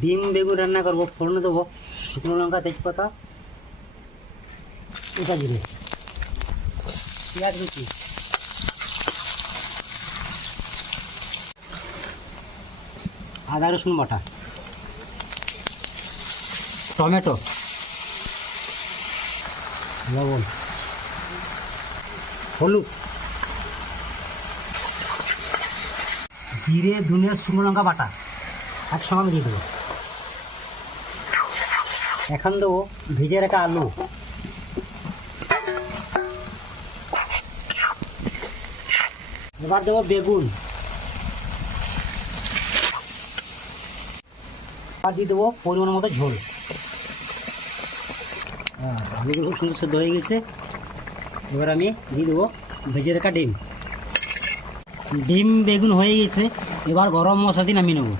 ডিম বেগুন রান্না করবো। ফোড়নে দেবো শুকনো লঙ্কা, তেজপাতা, এটা জিরে, পেঁয়াজ কুচি, আদা রসুন বাটা, টমেটো, লবণ, হলুদ, জিরে, ধনিয়া, শুকনো লঙ্কা বাটা একসঙ্গে আমি দিয়ে দেবো। এখন দেবো ভেজে রাখা আলু, এবার দেবো বেগুন, আর দিয়ে দেবো পরিমাণ মতো ঝোল। আলুগুলো খুব সুন্দর সেদ্ধ হয়ে গেছে। এবার আমি দিয়ে দেবো ভেজে রাখা ডিম। ডিম বেগুন হয়ে গেছে, এবার গরম মশলা দিয়ে নামিয়ে নেবো।